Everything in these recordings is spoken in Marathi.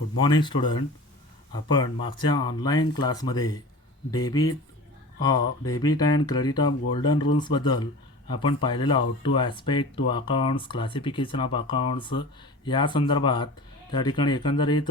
Good morning student. आपण मागच्या ऑनलाईन क्लासमध्ये debit and credit of golden रूल्सबद्दल आपण पाहिलेलं आहोत. Two aspect, two accounts, classification of accounts या संदर्भात त्या ठिकाणी एकंदरीत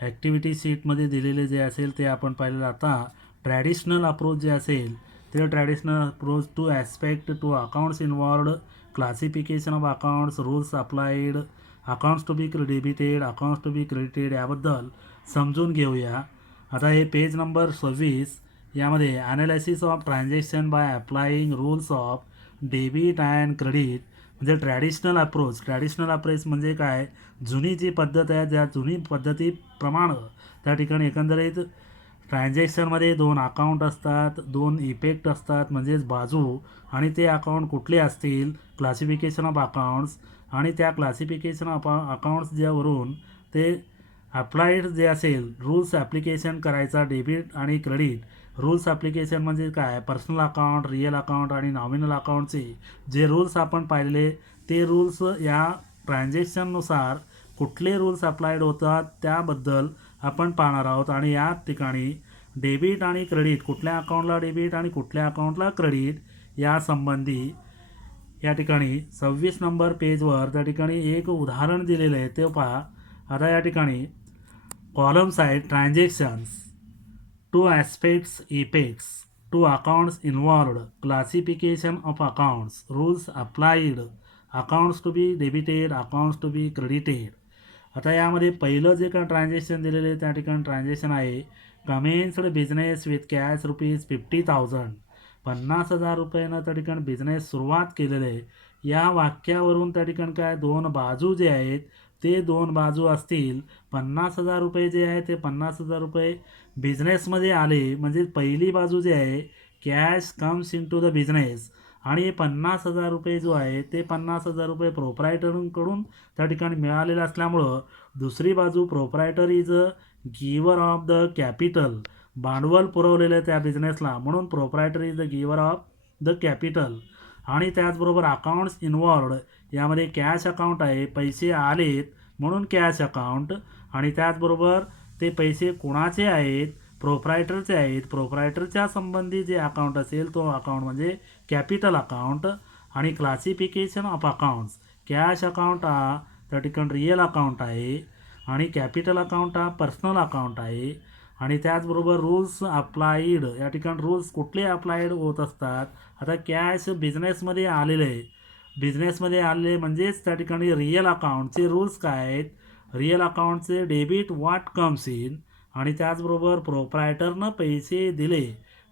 ॲक्टिव्हिटी शीटमध्ये दिलेले जे असेल ते आपण पाहिलेलं. आता ट्रॅडिशनल अप्रोच जे असेल ते traditional approach two aspect, two accounts involved, classification of accounts, rules applied, accounts to be debited, accounts to be credited याबद्दल समजून घेऊया. आता हे पेज नंबर 26 यामध्ये analysis of transaction by applying rules of debit and credit म्हणजे ट्रॅडिशनल अप्रोच म्हणजे काय, जुनी जी पद्धत आहे त्या जुनी पद्धतीप्रमाणे त्या ठिकाणी एकंदरीत ट्रान्झॅक्शनमध्ये दोन अकाउंट असतात, दोन इफेक्ट असतात म्हणजेच बाजू, आणि ते अकाउंट कुठले असतील, क्लासिफिकेशन ऑफ अकाउंट्स, आणि त्या क्लासिफिकेशन ऑफ अकाउंट्स ज्यावरून ते अप्लाइड जे असेल रूल्स ॲप्लिकेशन करायचा. डेबिट आणि क्रेडिट रूल्स ॲप्लिकेशन म्हणजे काय, पर्सनल अकाउंट, रिअल अकाउंट आणि नॉमिनल अकाउंटचे जे रूल्स आपण पाहिलेले ते रूल्स या ट्रान्झॅक्शननुसार कुठले रूल्स अप्लाइड होतात त्याबद्दल आपण पाहणार आहोत. आणि या ठिकाणी डेबिट आणि क्रेडिट, कुठल्या अकाउंटला डेबिट आणि कुठल्या अकाउंटला क्रेडिट या संबंधी या ठिकाणी 26 नंबर पेजवर त्या ठिकाणी एक उदाहरण दिलेलं आहे ते पहा. आता या ठिकाणी कॉलम्स आहेत transactions, two aspects, effects, two accounts involved, classification of accounts, rules applied, accounts to be debited, accounts to be credited. आता यामध्ये पहिलं जे काय ट्रान्झॅक्शन दिलेलं आहे त्या ठिकाणी ट्रान्झॅक्शन आहे कमेन्स्ड बिझनेस विथ कॅश ₹50,000. 50,000 रुपयानं त्या ठिकाणी बिझनेस सुरुवात केलेलं आहे. या वाक्यावरून त्या ठिकाणी काय, दोन बाजू जे आहेत ते दोन बाजू असतील. 50,000 रुपये जे आहे ते 50,000 रुपये बिझनेसमध्ये आले म्हणजे पहिली बाजू जी आहे cash comes into the business, आणि 50,000 रुपये जो आहे ते 50,000 रुपये प्रोप्रायटरकडून त्या ठिकाणी मिळालेलं असल्यामुळं दुसरी बाजू proprietor is a giver of the capital, भांडवल पुरवलेलं आहे त्या बिझनेसला म्हणून प्रोप्रायटर इज द गिवर ऑफ द कॅपिटल. आणि त्याचबरोबर अकाउंट्स इन्वॉल्वड यामध्ये कॅश अकाउंट आहे, पैसे आलेत म्हणून कॅश अकाउंट, आणि त्याचबरोबर ते पैसे कोणाचे आहेत, प्रोप्रायटरचे आहेत. प्रोप्रायटरच्या संबंधी जे अकाउंट असेल तो अकाउंट म्हणजे कॅपिटल अकाउंट. आणि classification of accounts, cash account हा त्या ठिकाणी रिअल अकाउंट आहे आणि कॅपिटल अकाउंट हा पर्सनल अकाउंट आहे. आणि त्याचबरोबर रूल्स अप्लाइड, या ठिकाणी रूल्स कुठले अप्लाइड होत असतात. आता कॅश बिझनेसमध्ये आलेले म्हणजेच त्या ठिकाणी रिअल अकाउंटचे रूल्स काय आहेत, रिअल अकाउंटचे डेबिट व्हॉट कम्स इन, आणि त्याचबरोबर प्रोप्रायटरनं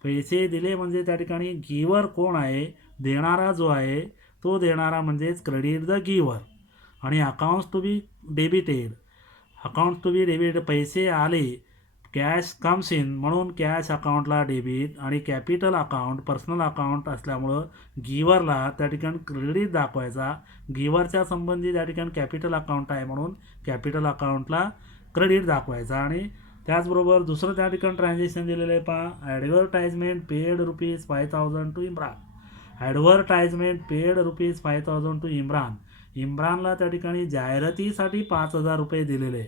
पैसे दिले म्हणजे त्या ठिकाणी गिवर कोण आहे, देणारा जो आहे तो देणारा म्हणजेच क्रेडिट द गिवर. आणि अकाउंट्स टू बी डेबिट पैसे आले, कॅश कम्स इन म्हणून कॅश अकाउंटला डेबिट, आणि कॅपिटल अकाउंट पर्सनल अकाउंट असल्यामुळं गिवरला त्या ठिकाणी क्रेडिट दाखवायचा. गिवरच्या संबंधी त्या ठिकाणी कॅपिटल अकाउंट आहे म्हणून कॅपिटल अकाउंटला क्रेडिट दाखवायचा. आणि त्याचबरोबर दुसरं त्या ठिकाणी ट्रान्झॅक्शन दिलेलं आहे पहा, advertisement paid ₹5,000 to Imran. Advertisement paid ₹5,000 to Imran. इम्रानला त्या ठिकाणी जाहिरातीसाठी 5,000 रुपये दिलेले,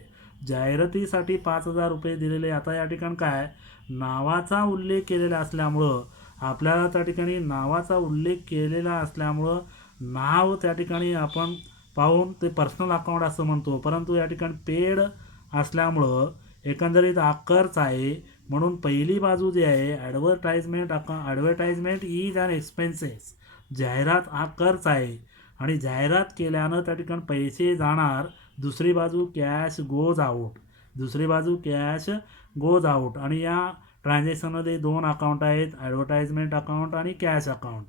जाहिरातीसाठी 5,000 रुपये दिलेले. आता या ठिकाणी काय, नावाचा उल्लेख केलेला असल्यामुळं आपल्याला त्या ठिकाणी नावाचा उल्लेख केलेला असल्यामुळं नाव त्या ठिकाणी आपण पाहून ते पर्सनल अकाउंट असं म्हणतो, परंतु या ठिकाणी पेड असल्यामुळं एकंदरीत खर्च आहे म्हणून पहिली बाजू जी आहे ॲडव्हर्टाइजमेंट इज अन एक्सपेन्सेस, जाहिरात हा खर्च आहे आणि जाहिरात केल्यानं त्या ठिकाणी पैसे जाणार. दुसरी बाजू कॅश गोज आउट. आणि या ट्रान्झॅक्शनमध्ये दोन अकाउंट आहेत, ॲडव्हर्टाइजमेंट अकाउंट आणि कॅश अकाउंट.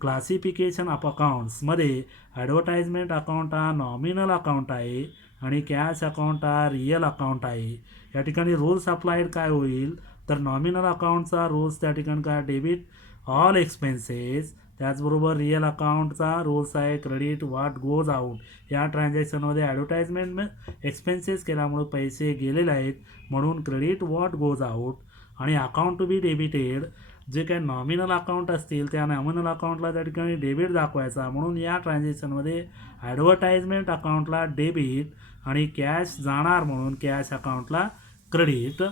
क्लासिफिकेशन ऑफ अकाउंट्समध्ये ॲडव्हर्टाइजमेंट अकाउंट हा नॉमिनल अकाउंट आहे आणि कॅश अकाउंट हा रिअल अकाउंट आहे. या ठिकाणी रूल्स अप्लाइड काय होईल तर नॉमिनल अकाउंटचा रूल्स त्या ठिकाणी काय, डेबिट ऑल एक्सपेन्सेस. त्याचबरोबर रिअल अकाउंटचा रूल्स आहे क्रेडिट व्हॉट गोज आउट. या ट्रान्झॅक्शनमध्ये ॲडव्हर्टाइजमेंट एक्सपेन्सेस केल्यामुळे पैसे गेलेले आहेत म्हणून क्रेडिट व्हॉट गोज आउट. आणि अकाउंट टू बी डेबिटेड, जे काही नॉमिनल अकाउंट असतील त्या नॉमिनल अकाउंटला त्या ठिकाणी डेबिट दाखवायचा, म्हणून या ट्रान्झॅक्शनमध्ये ॲडव्हर्टाइजमेंट अकाउंटला डेबिट आणि कॅश जाणार म्हणून कॅश अकाउंटला क्रेडिट.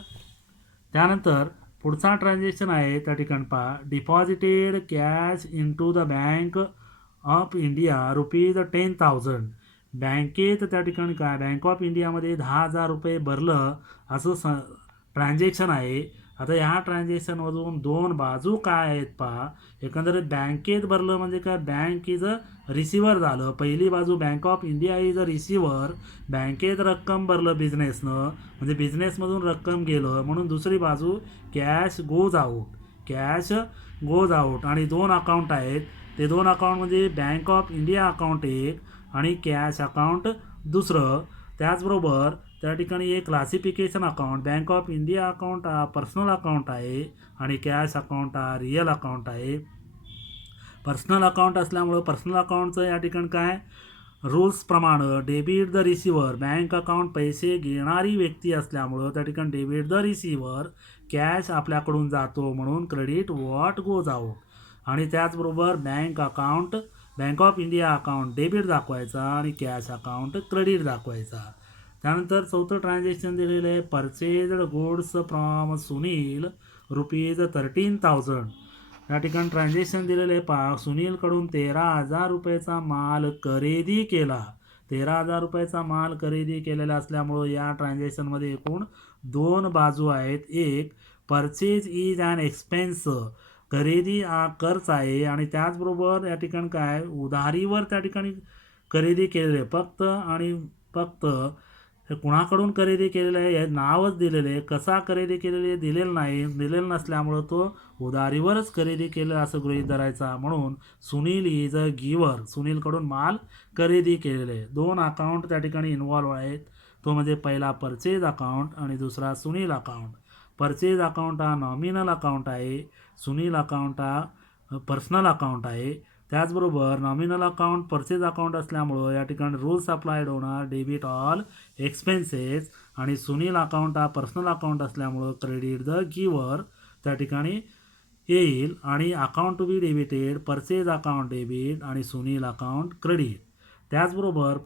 त्यानंतर पुढचा ट्रान्झॅक्शन आहे त्या ठिकाणी पहा, deposited cash into the Bank of India ₹10,000. बँकेत त्या ठिकाणी काय बँक ऑफ इंडियामध्ये 10,000 रुपये भरलं असं ट्रान्झॅक्शन आहे. आता ह्या ट्रान्झॅक्शनमधून दोन बाजू काय आहेत पहा. एकंदरीत बँकेत भरलं म्हणजे काय, बँक इज अ रिसिव्हर झालं. पहिली बाजू bank of India is a receiver, बँकेत रक्कम भरलं बिझनेसनं म्हणजे बिझनेसमधून रक्कम गेलं, म्हणून दुसरी बाजू cash goes out, cash goes out. आणि दोन अकाउंट आहेत, ते दोन अकाउंट म्हणजे बँक ऑफ इंडिया अकाउंट एक आणि कॅश अकाउंट दुसरं. त्याचबरोबर त्या ठिकाणी एक classification account, bank of India account हा पर्सनल अकाउंट आहे आणि कॅश अकाउंट हा रिअल अकाउंट आहे. पर्सनल अकाउंट असल्यामुळं पर्सनल अकाउंटचं या ठिकाणी काय रूल्सप्रमाणे debit the receiver, bank account पैसे घेणारी व्यक्ती असल्यामुळं त्या ठिकाणी डेबिट द रिसिव्हर, कॅश आपल्याकडून जातो म्हणून क्रेडिट व्हॉट गोज आऊट. आणि त्याचबरोबर bank of India account debit दाखवायचा आणि कॅश अकाउंट क्रेडिट दाखवायचा. त्यानंतर चौथं ट्रान्झॅक्शन दिलेलं आहे, परचेज्ड गुड्स फ्रॉम सुनील ₹13,000. या ठिकाणी ट्रान्झॅक्शन दिलेलं आहे पहा, सुनीलकडून 13,000 रुपयाचा माल खरेदी केला. 13,000 रुपयाचा माल खरेदी केलेला असल्यामुळं या ट्रान्झॅक्शनमध्ये एकूण दोन बाजू आहेत. एक परचेज इज ॲन एक्सपेन्स, खरेदी हा खर्च आहे, आणि त्याचबरोबर या ठिकाणी काय उधारीवर त्या ठिकाणी खरेदी केलेले फक्त हे कुणाकडून खरेदी केलेलं आहे हे नावच दिलेलं आहे, कसा खरेदी केलेली दिलेलं नाही, दिलेलं नसल्यामुळं तो उधारीवरच खरेदी केलं असं गृहीत धरायचा. म्हणून सुनील इज अ गिव्हर, सुनीलकडून माल खरेदी केलेले आहे. दोन अकाउंट त्या ठिकाणी इन्व्हॉल्व आहेत, तो म्हणजे पहिला परचेज अकाउंट आणि दुसरा सुनील अकाउंट. परचेज अकाउंट हा नॉमिनल अकाउंट आहे, सुनील अकाउंट हा पर्सनल अकाउंट आहे. त्याचबरोबर नॉमिनल अकाउंट परचेज अकाउंट असल्यामुळं या ठिकाणी रूल्स अप्लाइड होणार, डेबिट ऑल एक्सपेन्सेस. आणि सुनील अकाउंट हा पर्सनल अकाउंट असल्यामुळं क्रेडिट द गिव्हर त्या ठिकाणी येईल. आणि account to be debited, purchase account debit आणि सुनील अकाउंट क्रेडिट. त्याचबरोबर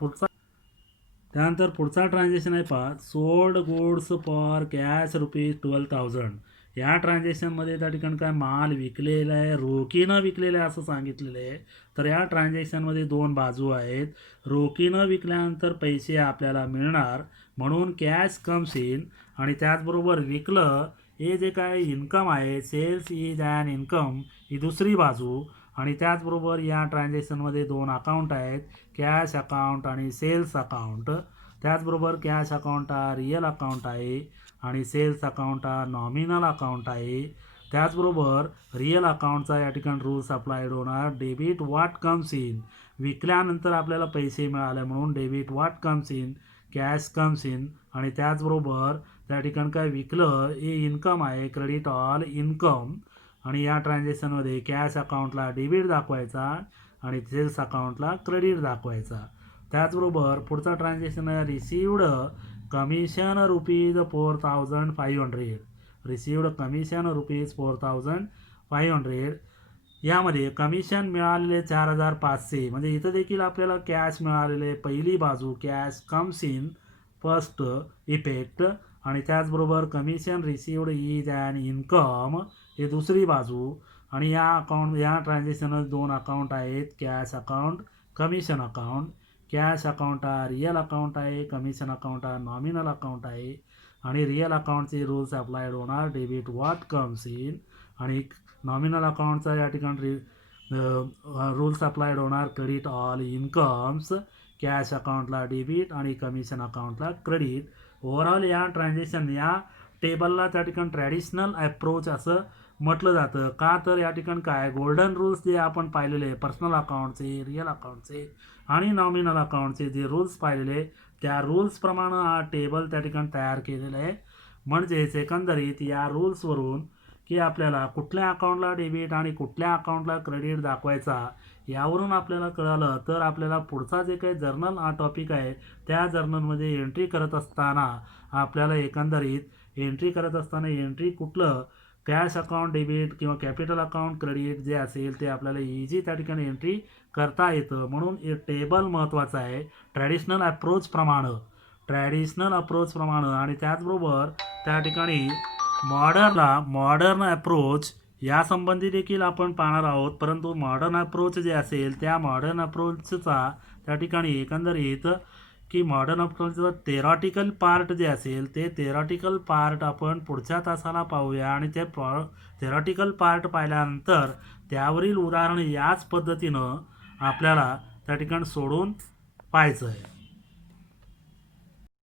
त्यानंतर पुढचा ट्रान्झॅक्शन आहे पहा, सोल्ड गुड्स फॉर कॅश ₹12,000. या ट्रान्झॅक्शनमध्ये त्या ठिकाणी काय माल विकलेला आहे, रोखीनं विकलेलं आहे असं सांगितलेलं आहे. तर या ट्रान्झॅक्शनमध्ये दोन बाजू आहेत. रोखीनं विकल्यानंतर पैसे आपल्याला मिळणार म्हणून कॅश कम्स इन, आणि त्याचबरोबर विकलं हे जे काय इन्कम आहे, सेल्स इज ॲन इन्कम, ही दुसरी बाजू. आणि त्याचबरोबर या ट्रान्झॅक्शनमध्ये दोन अकाउंट आहेत, कॅश अकाउंट आणि सेल्स अकाउंट. त्याचबरोबर कॅश अकाउंट हा रिअल अकाउंट आहे आणि सेल्स अकाउंट हा नॉमिनल अकाउंट आहे. त्याचबरोबर रिअल अकाउंटचा या ठिकाणी रूल्स अप्लाइड होणार, डेबिट व्हॉट कम्स इन, विकल्यानंतर आपल्याला पैसे मिळाले म्हणून debit what comes in, cash comes in. आणि त्याचबरोबर त्या ठिकाणी काय विकलं हे इन्कम आहे, क्रेडिट ऑल इन्कम. आणि या ट्रान्झॅक्शनमध्ये कॅश अकाउंटला डेबिट दाखवायचा आणि सेल्स अकाउंटला क्रेडिट दाखवायचा. त्याचबरोबर पुढचा ट्रान्झॅक्शन आहे, रिसिव्ड कमिशन ₹4,500, रिसिव्ड कमिशन ₹4,500. यामध्ये कमिशन मिळालेले 4,500, म्हणजे इथं देखील आपल्याला कॅश मिळालेले पहिली बाजू, cash comes in first effect. आणि त्याचबरोबर commission received is an income, हे दुसरी बाजू. आणि या ट्रान्झॅक्शनमध्ये दोन अकाउंट आहेत, cash account, commission account. Cash account हा रिअल अकाउंट आहे, कमिशन अकाउंट हा नॉमिनल अकाउंट आहे. आणि रिअल अकाउंटचे रूल्स अप्लाइड होणार, डेबिट व्हॉट कम्स इन. आणि नॉमिनल अकाउंटचा या ठिकाणी रूल्स अप्लाइड होणार, क्रेडिट ऑल इन्कम्स. कॅश अकाउंटला डेबिट आणि कमिशन अकाउंटला क्रेडिट. ओव्हरऑल या ट्रान्झॅक्शन या टेबलला त्या ठिकाणी ट्रॅडिशनल अप्रोच असं म्हटलं जातं. का तर या ठिकाणी काय गोल्डन रूल्स जे आपण पाहिलेले पर्सनल अकाउंटचे, रिअल अकाउंटचे आणि नॉमिनल अकाउंटचे जे रूल्स पाहिलेले त्या रूल्सप्रमाणे हा टेबल त्या ठिकाणी तयार केलेला आहे. म्हणजेच एकंदरीत या रूल्सवरून की आपल्याला कुठल्या अकाउंटला डेबिट आणि कुठल्या अकाउंटला क्रेडिट दाखवायचा यावरून आपल्याला कळालं तर आपल्याला पुढचा जे काही जर्नल हा टॉपिक आहे त्या जर्नलमध्ये एंट्री करत असताना आपल्याला एंट्री कुठलं कॅश अकाउंट डेबिट किंवा कॅपिटल अकाउंट क्रेडिट जे असेल ते आपल्याला इझी त्या ठिकाणी एंट्री करता येतं. म्हणून हे टेबल महत्त्वाचं आहे ट्रॅडिशनल अप्रोचप्रमाणे आणि त्याचबरोबर त्या ठिकाणी मॉडर्न अप्रोच यासंबंधी देखील आपण पाहणार आहोत. परंतु मॉडर्न अप्रोच जे असेल त्या मॉडर्न अप्रोचचा त्या ठिकाणी एकंदरीत की मॉडर्न अप्रोचचं थेरॉटिकल पार्ट जे असेल ते थेरॉटिकल पार्ट आपण पुढच्या तासाला पाहूया आणि ते थेरॉटिकल पार्ट पाहिल्यानंतर त्यावरील उदाहरण याच पद्धतीनं आपल्याला त्या ठिकाणी सोडून पाहायचं आहे.